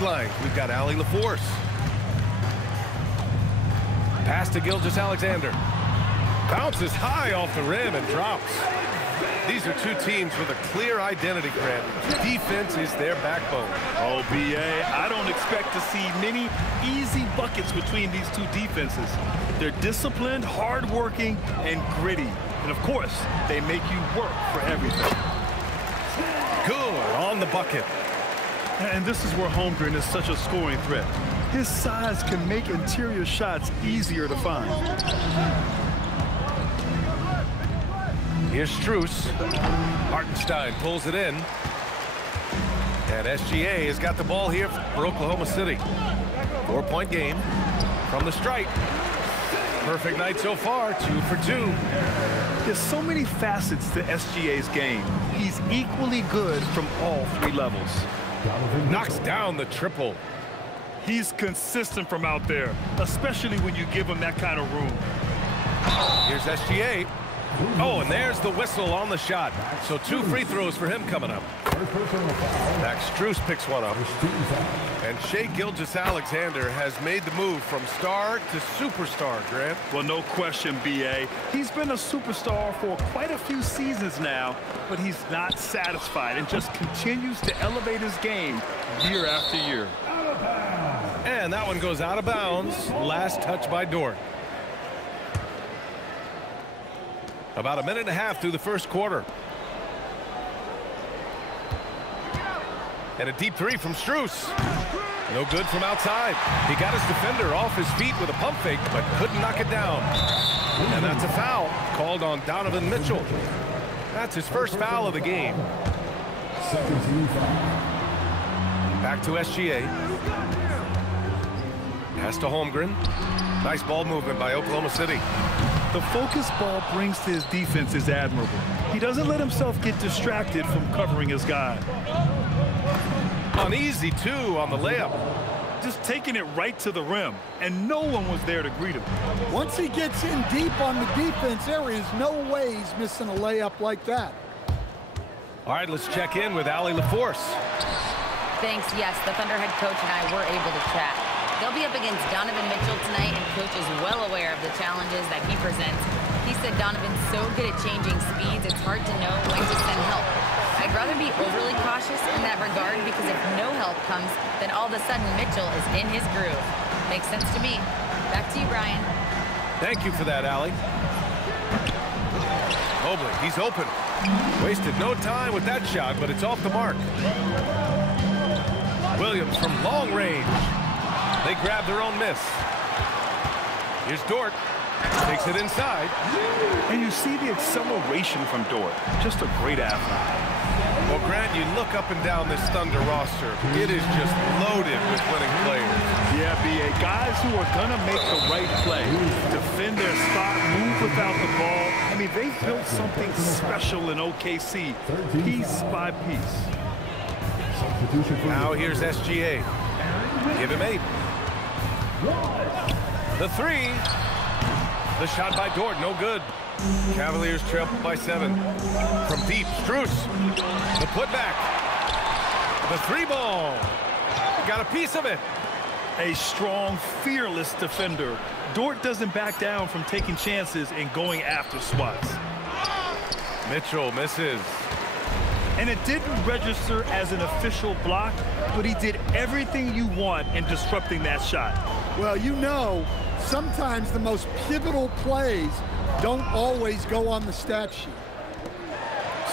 line. We've got Allie LaForce. Pass to Gilgeous-Alexander. Bounces high off the rim and drops. These are two teams with a clear identity, Grant. Defense is their backbone. Oh, B.A., I don't expect to see many easy buckets between these two defenses. They're disciplined, hardworking, and gritty. And, of course, they make you work for everything. Good on the bucket. And this is where Holmgren is such a scoring threat. His size can make interior shots easier to find. Here's Strus. Hartenstein pulls it in. And SGA has got the ball here for Oklahoma City. 4-point game from the stripe. Perfect night so far, 2 for 2. There's so many facets to SGA's game. He's equally good from all 3 levels. Knocks down the triple. He's consistent from out there, especially when you give him that kind of room. Here's SGA. Oh, and there's the whistle on the shot. So 2 free throws for him coming up. Max Strus picks one up. And Shai Gilgeous-Alexander has made the move from star to superstar, Grant. Well, no question, B.A. He's been a superstar for quite a few seasons now, but he's not satisfied and just continues to elevate his game year after year. And that one goes out of bounds. Last touch by Dort. About a minute and a half through the first quarter. And a deep 3 from Strus. No good from outside. He got his defender off his feet with a pump fake, but couldn't knock it down. And that's a foul called on Donovan Mitchell. That's his first foul of the game. Back to SGA. Pass to Holmgren. Nice ball movement by Oklahoma City. The focus ball brings to his defense is admirable. He doesn't let himself get distracted from covering his guy. An easy 2 on the layup. Just taking it right to the rim, and no one was there to greet him. Once he gets in deep on the defense, there is no way he's missing a layup like that. All right, let's check in with Allie LaForce. Thanks. Yes, the Thunder head coach and I were able to chat. They'll be up against Donovan Mitchell tonight, and coach is well aware of the challenges that he presents. He said Donovan's so good at changing speeds, it's hard to know when to send help. I'd rather be overly cautious in that regard, because if no help comes, then all of a sudden Mitchell is in his groove. Makes sense to me. Back to you, Brian. Thank you for that, Allie. Mobley, he's open. Wasted no time with that shot, but it's off the mark. Williams from long range. They grab their own miss. Here's Dort. Takes it inside. And you see the acceleration from Dort. Just a great athlete. Well, Grant, you look up and down this Thunder roster. It is just loaded with winning players. Yeah, B.A. Guys who are going to make the right play. Defend their spot, move without the ball. I mean, they built something special in OKC, piece by piece. Now here's SGA. Give him 8. The 3. The shot by Dort, no good. Cavaliers trail by 7. From deep, Strus. The putback. The 3 ball. Got a piece of it. A strong, fearless defender. Dort doesn't back down from taking chances and going after swats. Mitchell misses. And it didn't register as an official block, but he did everything you want in disrupting that shot. Well, you know, sometimes the most pivotal plays don't always go on the stat sheet.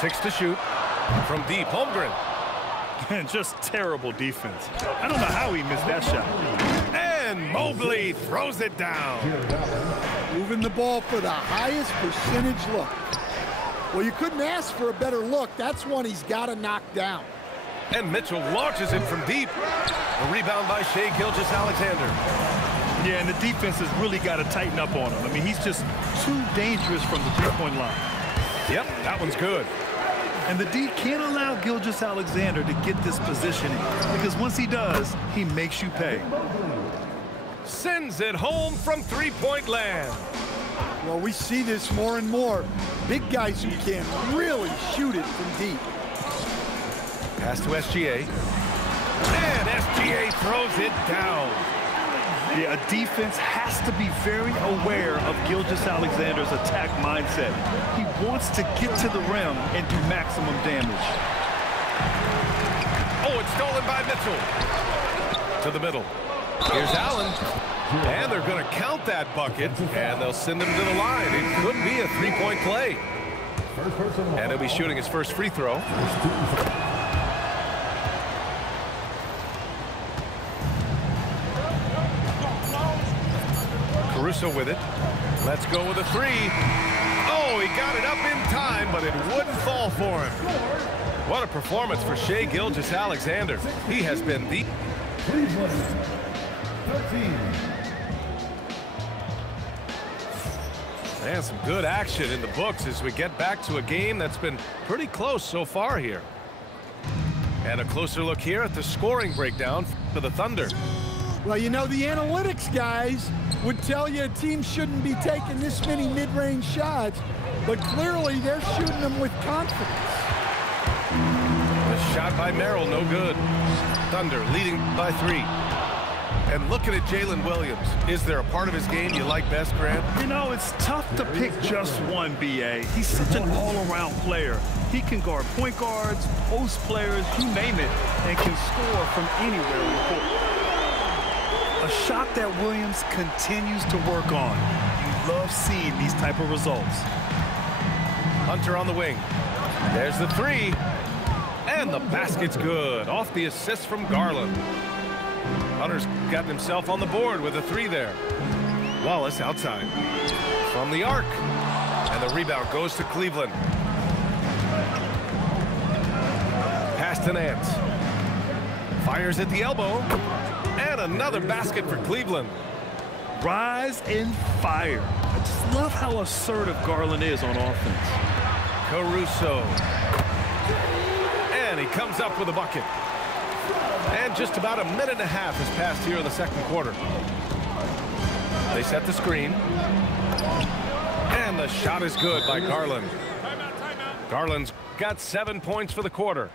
6 to shoot. From deep, Holmgren. And just terrible defense. I don't know how he missed that shot. And Mobley throws it down. Moving the ball for the highest percentage look. Well, you couldn't ask for a better look. That's one he's got to knock down. And Mitchell launches it from deep. A rebound by Shai Gilgeous-Alexander. Yeah, and the defense has really got to tighten up on him. I mean, he's just too dangerous from the three-point line. Yep, that one's good. And the D can't allow Gilgeous-Alexander to get this positioning, because once he does, he makes you pay. Sends it home from three-point land. Well, we see this more and more. Big guys who can really shoot it from deep. Pass to SGA. And SGA it down. Yeah, a defense has to be very aware of Gilgeous-Alexander's attack mindset. He wants to get to the rim and do maximum damage. Oh, it's stolen by Mitchell. To the middle. Here's Allen. And they're going to count that bucket, and they'll send him to the line. It could be a three-point play. And he'll be shooting his first free throw. Caruso with it. Let's go with a three. Oh, he got it up in time, but it wouldn't fall for him. What a performance for Shai Gilgeous-Alexander. He has been the... Cleveland, 13. And some good action in the books as we get back to a game that's been pretty close so far here. And a closer look here at the scoring breakdown for the Thunder. Well, you know, the analytics guys would tell you a team shouldn't be taking this many mid-range shots, but clearly they're shooting them with confidence. A shot by Merrill, no good. Thunder leading by 3. And looking at Jalen Williams, is there a part of his game you like best, Grant? You know, it's tough to pick just one, B.A. He's such an all-around player. He can guard point guards, post players, you name it, and can score from anywhere on the court. A shot that Williams continues to work on. You love seeing these type of results. Hunter on the wing. There's the 3. And the basket's good. Off the assist from Garland. Hunter's gotten himself on the board with a 3 there. Wallace outside. From the arc. And the rebound goes to Cleveland. Pass to Nance. Fires at the elbow. And another basket for Cleveland. Rise and fire. I just love how assertive Garland is on offense. Caruso. And he comes up with a bucket. And just about a minute and a half has passed here in the second quarter. They set the screen. And the shot is good by Garland. Garland's got 7 points for the quarter.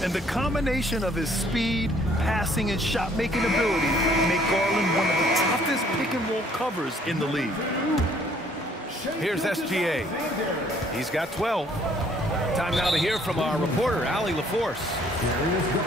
And the combination of his speed, passing, and shot-making ability make Garland one of the toughest pick-and-roll covers in the league. Here's SGA. He's got 12. Time now to hear from our reporter, Allie LaForce.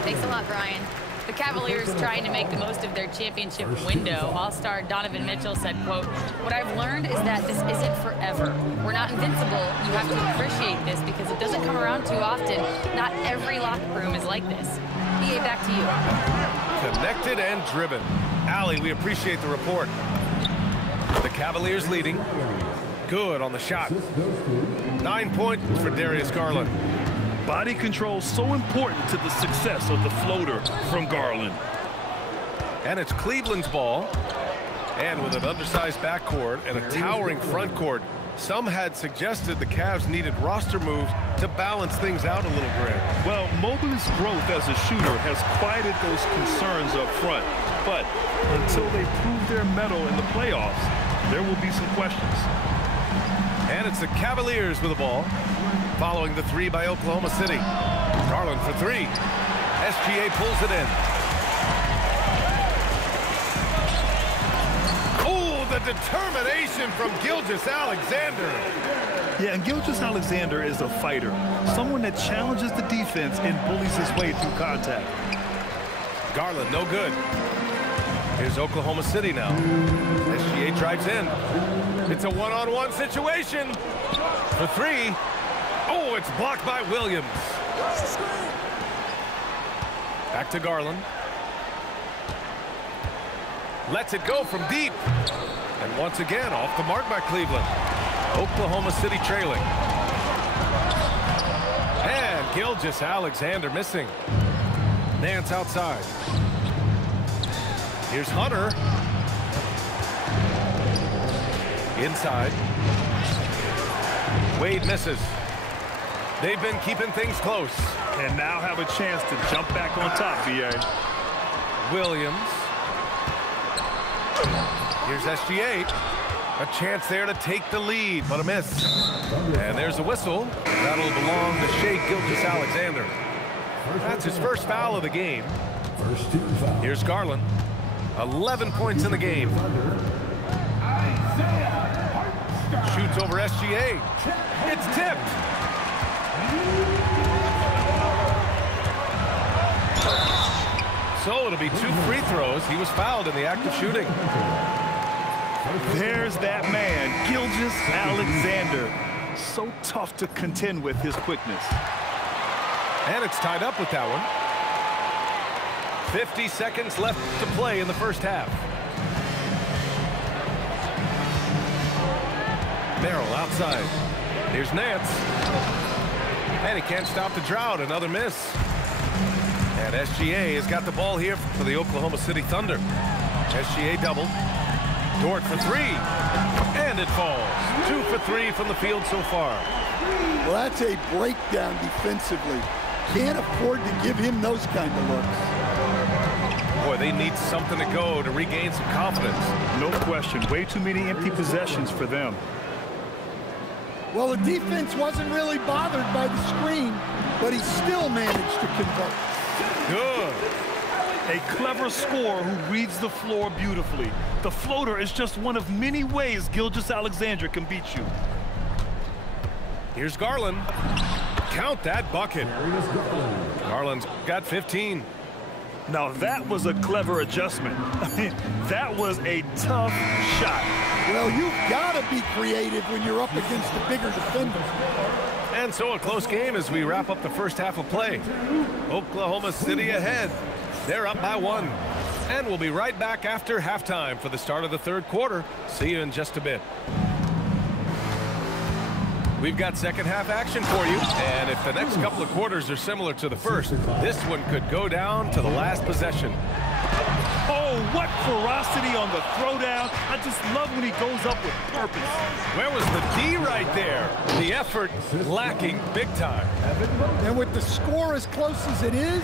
Thanks a lot, Brian. The Cavaliers trying to make the most of their championship window. All-star Donovan Mitchell said, quote, "What I've learned is that this isn't forever. We're not invincible. You have to appreciate this because it doesn't come around too often. Not every locker room is like this." EA, back to you. Connected and driven. Allie, we appreciate the report. The Cavaliers leading. Good on the shot. 9 points for Darius Garland. Body control so important to the success of the floater from Garland. And it's Cleveland's ball. And with an undersized backcourt and a towering front court, some had suggested the Cavs needed roster moves to balance things out a little, Grant. Well, Mobley's growth as a shooter has quieted those concerns up front. But until they prove their mettle in the playoffs, there will be some questions. And it's the Cavaliers with the ball. Following the 3 by Oklahoma City. Garland for 3. SGA pulls it in. Oh, the determination from Gilgeous-Alexander. Yeah, and Gilgeous-Alexander is a fighter. Someone that challenges the defense and bullies his way through contact. Garland, no good. Here's Oklahoma City now. SGA drives in. It's a one-on-one situation. For 3. Oh, it's blocked by Williams. Back to Garland. Lets it go from deep. And once again, off the mark by Cleveland. Oklahoma City trailing. And Gilgeous-Alexander missing. Nance outside. Here's Hunter. Inside. Wade misses. They've been keeping things close. And now have a chance to jump back on top, B.A. Williams. Here's SGA. A chance there to take the lead, but a miss. And there's a whistle. That'll belong to Shai Gilgeous-Alexander. That's his first foul of the game. Here's Garland. 11 points in the game. Shoots over SGA. It's tipped. So it'll be 2 free throws. He was fouled in the act of shooting. There's that man, Gilgeous-Alexander. So tough to contend with his quickness. And it's tied up with that one. 50 seconds left to play in the first half. Merrill outside. Here's Nance. And he can't stop the drought. Another miss. And SGA has got the ball here for the Oklahoma City Thunder. SGA doubled. Dort for 3. And it falls. 2 for 3 from the field so far. Well, that's a breakdown defensively. Can't afford to give him those kind of looks. Boy, they need something to go to regain some confidence. No question. Way too many empty possessions for them. Well, the defense wasn't really bothered by the screen, but he still managed to convert. Good. A clever scorer who reads the floor beautifully. The floater is just one of many ways Gilgeous-Alexander can beat you. Here's Garland. Count that bucket. Garland's got 15. Now that was a clever adjustment. I mean, that was a tough shot. Well, you've got to be creative when you're up against a bigger defender. And so a close game as we wrap up the first half of play. Oklahoma City ahead. They're up by 1. And we'll be right back after halftime for the start of the third quarter. See you in just a bit. We've got second half action for you. And if the next couple of quarters are similar to the first, this one could go down to the last possession. Oh, what ferocity on the throwdown. I just love when he goes up with purpose. Where was the D right there? The effort lacking big time. And with the score as close as it is,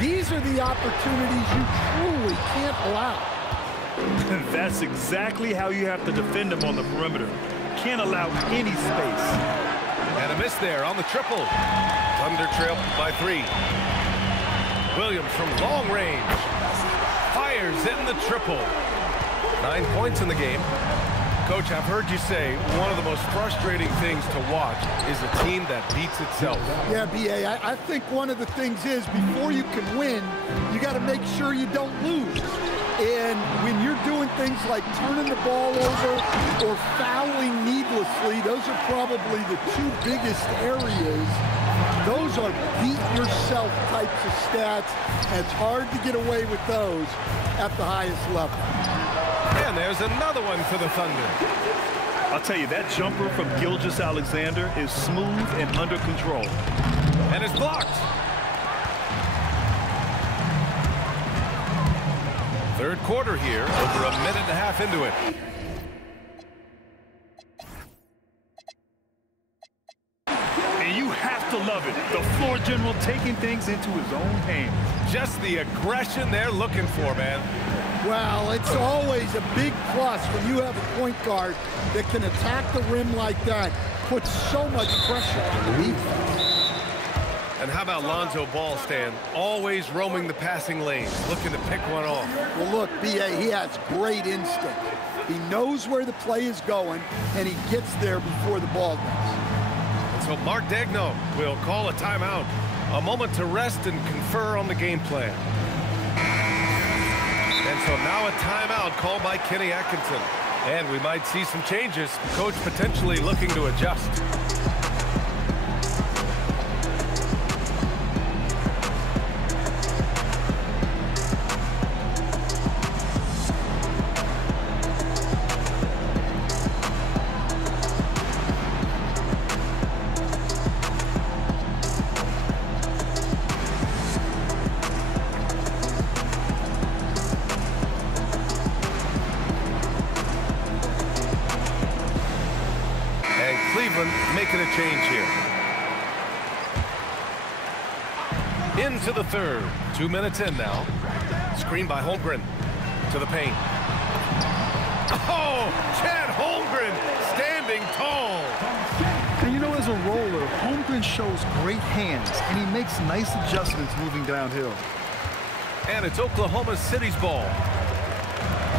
these are the opportunities you truly can't allow. That's exactly how you have to defend him on the perimeter. Can't allow any space. And a miss there on the triple. Thunder trail by 3. Williams from long range. Fires in the triple. 9 points in the game. Coach, I've heard you say one of the most frustrating things to watch is a team that beats itself. Yeah, B.A., I think one of the things is before you can win, you got to make sure you don't lose. And when you're doing things like turning the ball over or fouling needlessly, those are probably the 2 biggest areas. Those are beat-yourself types of stats. And it's hard to get away with those at the highest level. And there's another one for the Thunder. I'll tell you, that jumper from Gilgeous-Alexander is smooth and under control. And it's blocked. Third quarter here, over a minute and a half into it. And you have to love it. The floor general taking things into his own hands. Just the aggression they're looking for, man. Well, it's always a big plus when you have a point guard that can attack the rim like that, puts so much pressure on the defense. And how about Lonzo Ball, Stan? Always roaming the passing lanes, looking to pick one off. Well, look, B.A., he has great instinct. He knows where the play is going, and he gets there before the ball does. And so Mark Daigneault will call a timeout. A moment to rest and confer on the game plan. And so now a timeout called by Kenny Atkinson. And we might see some changes. Coach potentially looking to adjust. Cleveland making a change here. Into the third. 2 minutes in now. Screen by Holmgren to the paint. Oh, Chad Holmgren standing tall. And you know, as a roller, Holmgren shows great hands, and he makes nice adjustments moving downhill. And it's Oklahoma City's ball.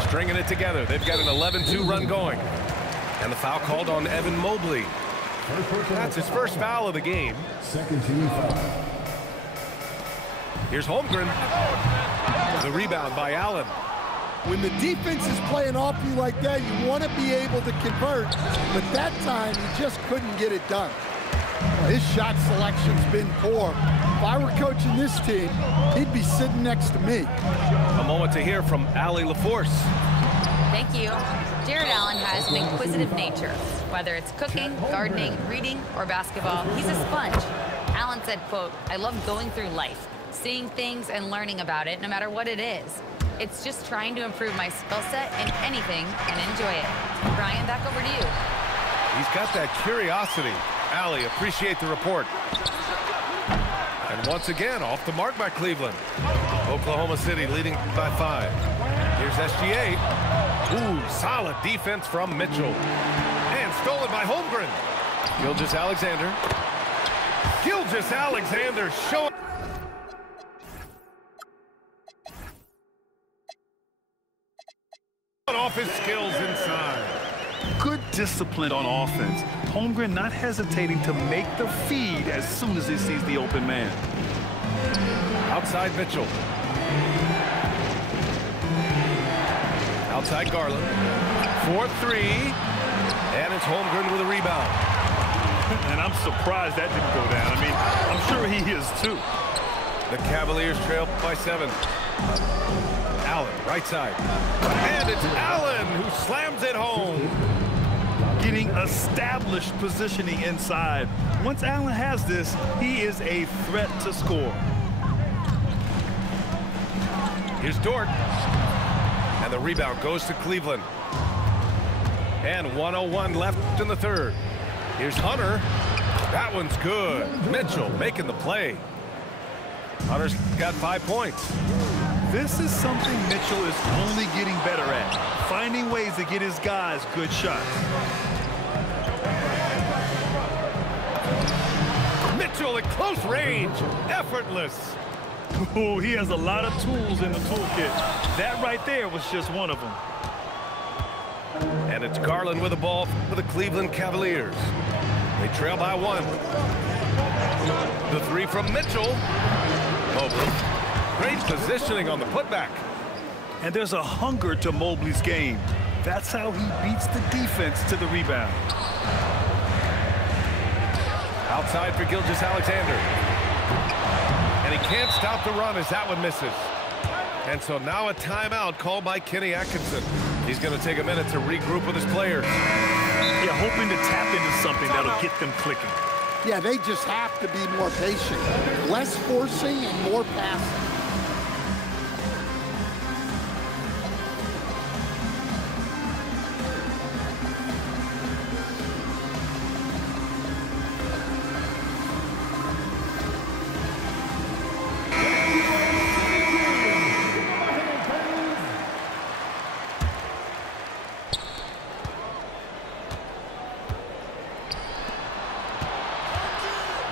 Stringing it together. They've got an 11-2 run going. And the foul called on Evan Mobley. That's his first foul of the game. Second team foul. Here's Holmgren. The rebound by Allen. When the defense is playing off you like that, you want to be able to convert, but that time he just couldn't get it done. Well, his shot selection's been poor. If I were coaching this team, he'd be sitting next to me. A moment to hear from Allie LaForce. Thank you. Jared Allen has an inquisitive nature. Whether it's cooking, gardening, reading, or basketball, he's a sponge. Allen said, quote, "I love going through life, seeing things and learning about it no matter what it is. It's just trying to improve my skill set in anything and enjoy it." Brian, back over to you. He's got that curiosity. Allie, appreciate the report. And once again, off the mark by Cleveland. Oklahoma City leading by 5. Here's SGA. Ooh, solid defense from Mitchell. And stolen by Holmgren. Gilgeous-Alexander. Gilgeous-Alexander showing. Off his skills inside. Good discipline on offense. Holmgren not hesitating to make the feed as soon as he sees the open man. Outside Mitchell. Outside Garland. 4-3. And it's Holmgren with a rebound. And I'm surprised that didn't go down. I mean, I'm sure he is too. The Cavaliers trail by 7. Allen, right side. And it's Allen who slams it home. Getting established positioning inside. Once Allen has this, he is a threat to score. Here's Dort. And the rebound goes to Cleveland. And 1:01 left in the third. Here's Hunter. That one's good. Mitchell making the play. Hunter's got 5 points. This is something Mitchell is only getting better at. Finding ways to get his guys good shots. Mitchell at close range. Effortless. Oh, he has a lot of tools in the toolkit. That right there was just one of them. And it's Garland with the ball for the Cleveland Cavaliers. They trail by 1. The 3 from Mitchell. Mobley. Great positioning on the putback. And there's a hunger to Mobley's game. That's how he beats the defense to the rebound. Outside for Gilgeous-Alexander. And he can't stop the run as that one misses. And so now a timeout called by Kenny Atkinson. He's going to take a minute to regroup with his players. Yeah, hoping to tap into something that'll get them clicking. Yeah, they just have to be more patient. Less forcing and more passing.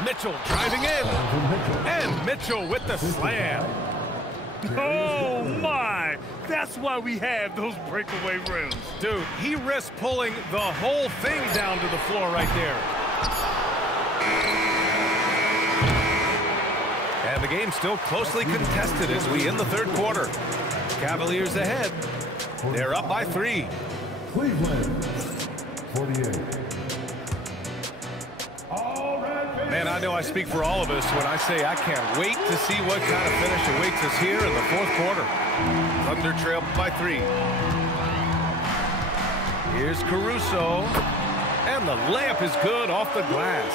Mitchell driving in. And Mitchell with the slam. Oh, my. That's why we have those breakaway rims. Dude, he risked pulling the whole thing down to the floor right there. And the game's still closely contested as we end the third quarter. Cavaliers ahead. They're up by 3. Cleveland, 48. Man, I know I speak for all of us when I say I can't wait to see what kind of finish awaits us here in the fourth quarter. Thunder trail by 3. Here's Caruso. And the layup is good off the glass.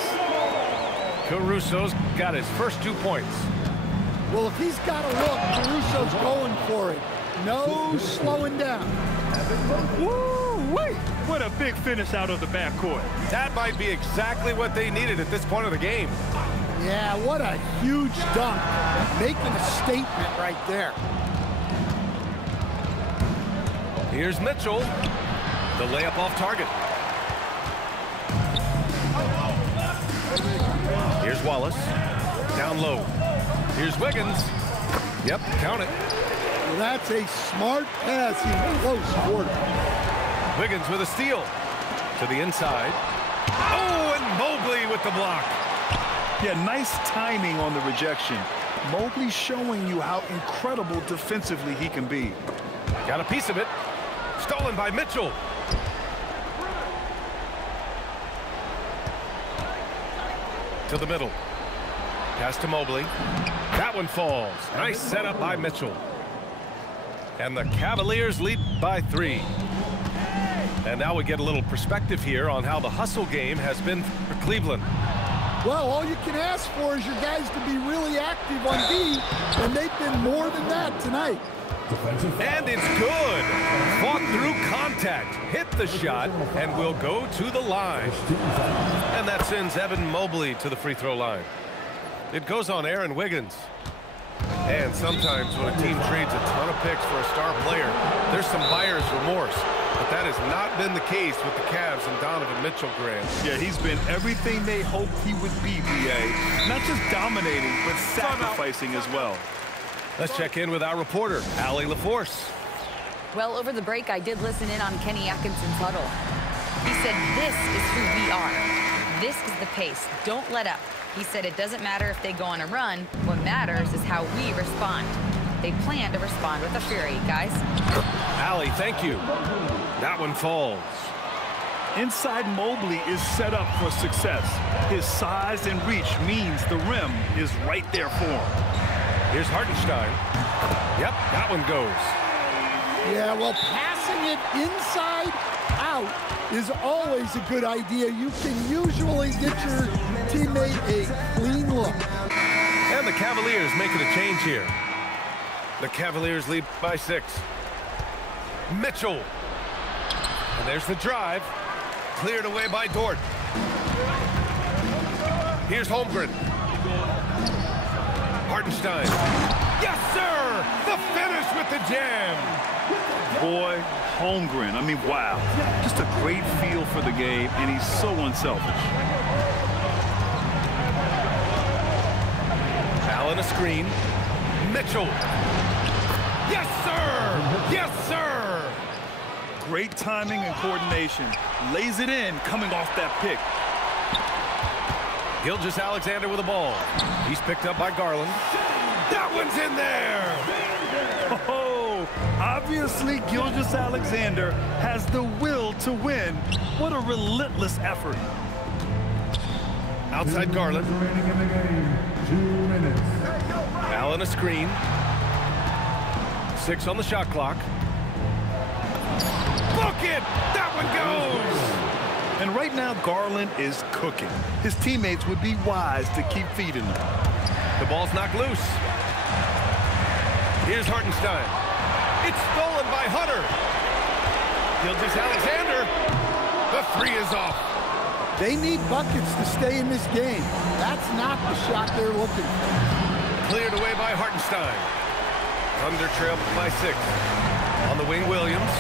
Caruso's got his first 2 points. Well, if he's got a look, Caruso's going for it. No slowing down. Woo-wee! What a big finish out of the backcourt. That might be exactly what they needed at this point of the game. Yeah, what a huge dunk. Making a statement right there. Here's Mitchell. The layup off target. Here's Wallace. Down low. Here's Wiggins. Yep, count it. That's a smart pass in close quarter. Wiggins with a steal to the inside. Oh, and Mobley with the block. Yeah, nice timing on the rejection. Mobley showing you how incredible defensively he can be. Got a piece of it. Stolen by Mitchell. To the middle. Pass to Mobley. That one falls. Nice setup by Mitchell. And the Cavaliers lead by 3. And now we get a little perspective here on how the hustle game has been for Cleveland. Well, all you can ask for is your guys to be really active on D, and they've been more than that tonight. And it's good. Fought through contact, hit the shot, and will go to the line. And that sends Evan Mobley to the free throw line. It goes on Aaron Wiggins. And sometimes when a team trades a ton of picks for a star player, there's some buyer's remorse. But that has not been the case with the Cavs and Donovan Mitchell, Grant. Yeah, he's been everything they hoped he would be, B.A. Not just dominating, but sacrificing as well. Let's check in with our reporter, Allie LaForce. Well, over the break, I did listen in on Kenny Atkinson's huddle. He said, this is who we are. This is the pace. Don't let up. He said it doesn't matter if they go on a run. What matters is how we respond. They plan to respond with a fury, guys. Allie, thank you. That one falls. Inside Mobley is set up for success. His size and reach means the rim is right there for him. Here's Hartenstein. Yep, that one goes. Yeah, well, passing it inside out is always a good idea. You can usually get your teammate a clean look. And the Cavaliers making a change here. The Cavaliers lead by 6. Mitchell. And there's the drive. Cleared away by Dort. Here's Holmgren. Hartenstein. Yes, sir! The finish with the jam. Boy, Holmgren, I mean, wow. Just a great feel for the game, and he's so unselfish. Allen a screen. Mitchell. Yes, sir! Yes, sir! Great timing and coordination. Lays it in coming off that pick. Gilgeous-Alexander with the ball. He's picked up by Garland. That one's in there! Oh, obviously Gilgeous-Alexander has the will to win. What a relentless effort. Outside Garland. Remaining in the game, 2 minutes. Allen a screen. 6 on the shot clock. Book it! That one goes! And right now, Garland is cooking. His teammates would be wise to keep feeding him. The ball's knocked loose. Here's Hartenstein. It's stolen by Hunter. Gilgeous-Alexander. The 3 is off. They need buckets to stay in this game. That's not the shot they're looking for. Cleared away by Hartenstein. Thunder trail by 6. On the wing, Williams.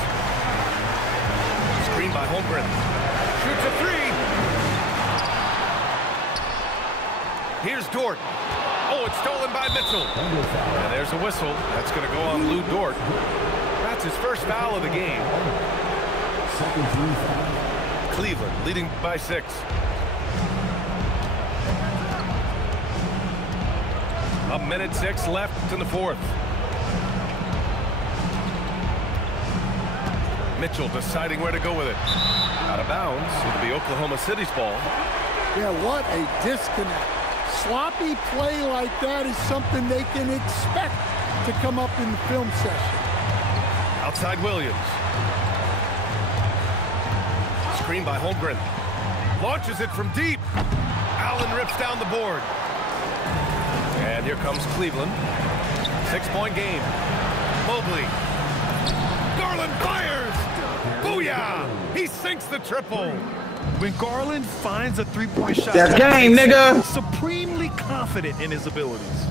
Screen by Holmgren. Shoots a 3. Here's Dort. Oh, it's stolen by Mitchell. And there's a whistle. That's going to go on Lou Dort. That's his first foul of the game. Cleveland leading by 6. A minute 6 left in the 4th. Mitchell deciding where to go with it. Out of bounds. It'll be Oklahoma City's ball. Yeah, what a disconnect. Sloppy play like that is something they can expect to come up in the film session. Outside Williams. Screen by Holmgren. Launches it from deep. Allen rips down the board. And here comes Cleveland. 6-point game. Mobley. Garland fires. Booyah! He sinks the triple. When Garland finds a three-point shot, that's game, nigga. Supremely confident in his abilities.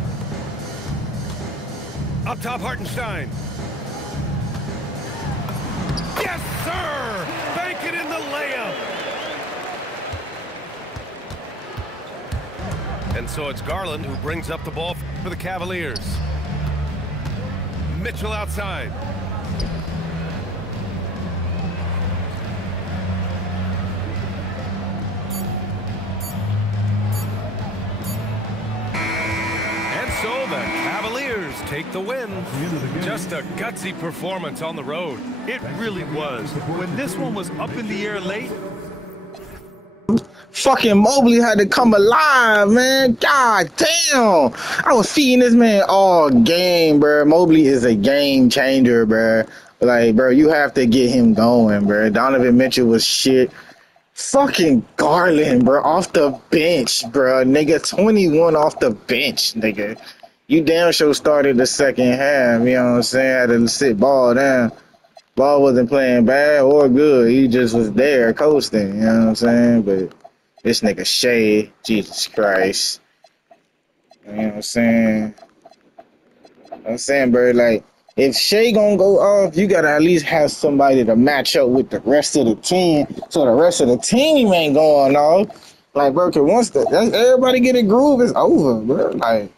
Up top, Hartenstein. Yes, sir! Bank it in the layup. And so it's Garland who brings up the ball for the Cavaliers. Mitchell outside. And so the Cavaliers take the win. Just a gutsy performance on the road. It really was. When this one was up in the air late, Fucking Mobley had to come alive, man. God damn. I was feeding this man all game, bro. Mobley is a game changer, bro. Like, bro, you have to get him going, bro. Donovan Mitchell was shit. Fucking Garland, bro, off the bench, bro. Nigga, 21 off the bench, nigga. You damn sure started the second half, you know what I'm saying? Had to sit ball down. Ball wasn't playing bad or good. He just was there coasting, you know what I'm saying? But this nigga Shea, Jesus Christ. You know what I'm saying? I'm saying, bro, like, if Shea gonna go off, you gotta at least have somebody to match up with the rest of the team, so the rest of the team ain't going off. Like, bro, cause once everybody get a groove, it's over, bro. Like,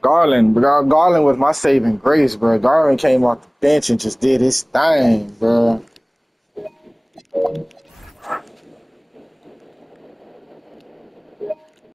Garland was my saving grace, bro. Garland came off the bench and just did his thing, bro.